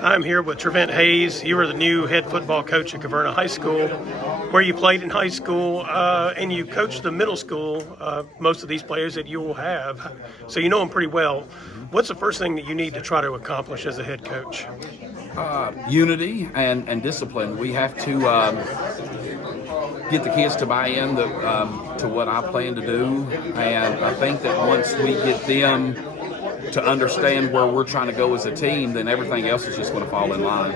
I'm here with Trevent Hayes. You are the new head football coach at Caverna High School, where you played in high school, and you coached the middle school, most of these players that you will have. So you know them pretty well. What's the first thing that you need to try to accomplish as a head coach? Unity and discipline. We have to get the kids to buy in to what I plan to do, and I think that once we get them to understand where we're trying to go as a team, then everything else is just going to fall in line.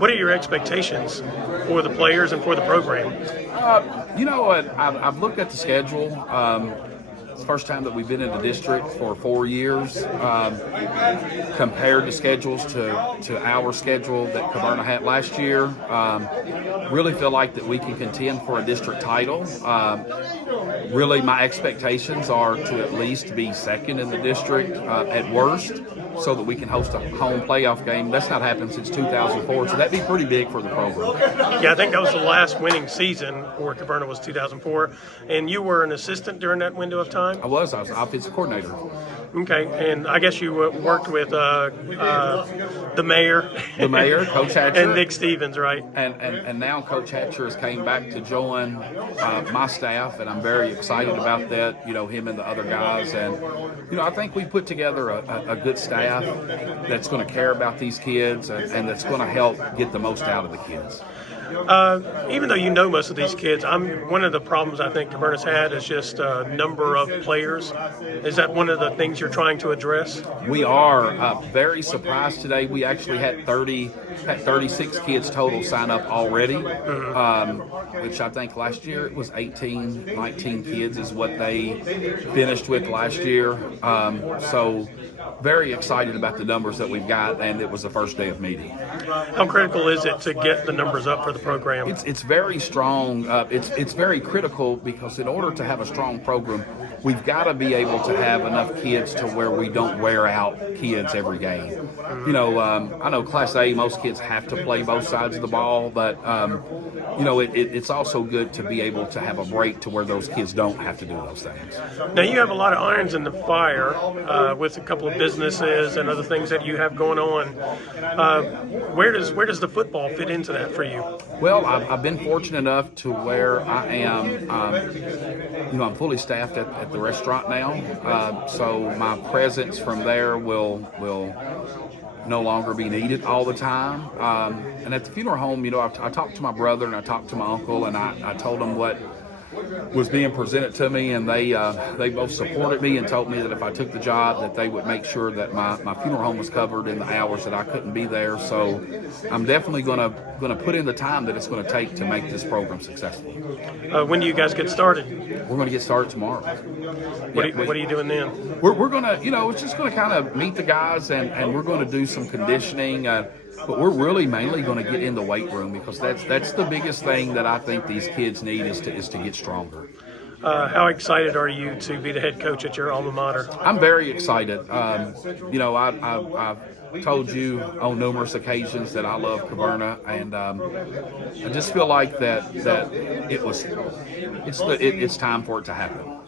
What are your expectations for the players and for the program? You know what? I've looked at the schedule. It's the first time that we've been in the district for 4 years. Compared the schedules to our schedule that Caverna had last year, really feel like that we can contend for a district title. Really, my expectations are to at least be second in the district at worst, so that we can host a home playoff game. That's not happened since 2004, so that'd be pretty big for the program. Yeah, I think that was the last winning season for Caverna was 2004, and you were an assistant during that window of time? I was offensive coordinator. Okay, and I guess you worked with the mayor. The mayor, Coach Hatcher. And Nick Stevens, right? And now Coach Hatcher has came back to join my staff, and I'm very excited about that, you know, him and the other guys. And, you know, I think we put together a good staff that's going to care about these kids and that's going to help get the most out of the kids. Even though you know most of these kids, one of the problems I think Caverna's had is just number of players. Is that one of the things you're trying to address? We are very surprised today. We actually had 36 kids total sign up already, which I think last year it was 18, 19 kids is what they finished with last year. So very excited about the numbers that we've got, and it was the first day of meeting. How critical is it to get the numbers up for the program? It's very strong. It's very critical because in order to have a strong program, we've got to be able to have enough kids to where we don't wear out kids every game. You know, I know Class A, most kids have to play both sides of the ball, but you know, it's also good to be able to have a break to where those kids don't have to do those things. Now you have a lot of irons in the fire with a couple of businesses and other things that you have going on. Where does the football fit into that for you? Well, I've been fortunate enough to where I am, you know, I'm fully staffed at the restaurant now, so my presence from there will no longer be needed all the time. And at the funeral home, you know, I talked to my brother and I talked to my uncle, and I told them what was being presented to me, and they both supported me and told me that if I took the job that they would make sure that my funeral home was covered in the hours that I couldn't be there. So I'm definitely gonna put in the time that it's going to take to make this program successful. When do you guys get started? We're going to get started tomorrow. What are you doing then? We're going to, you know, it's just going to kind of meet the guys, and we're going to do some conditioning. But we're really mainly going to get in the weight room because that's the biggest thing that I think these kids need is to get stronger. How excited are you to be the head coach at your alma mater? I'm very excited. You know, I've told you on numerous occasions that I love Caverna, and I just feel like that it's time for it to happen.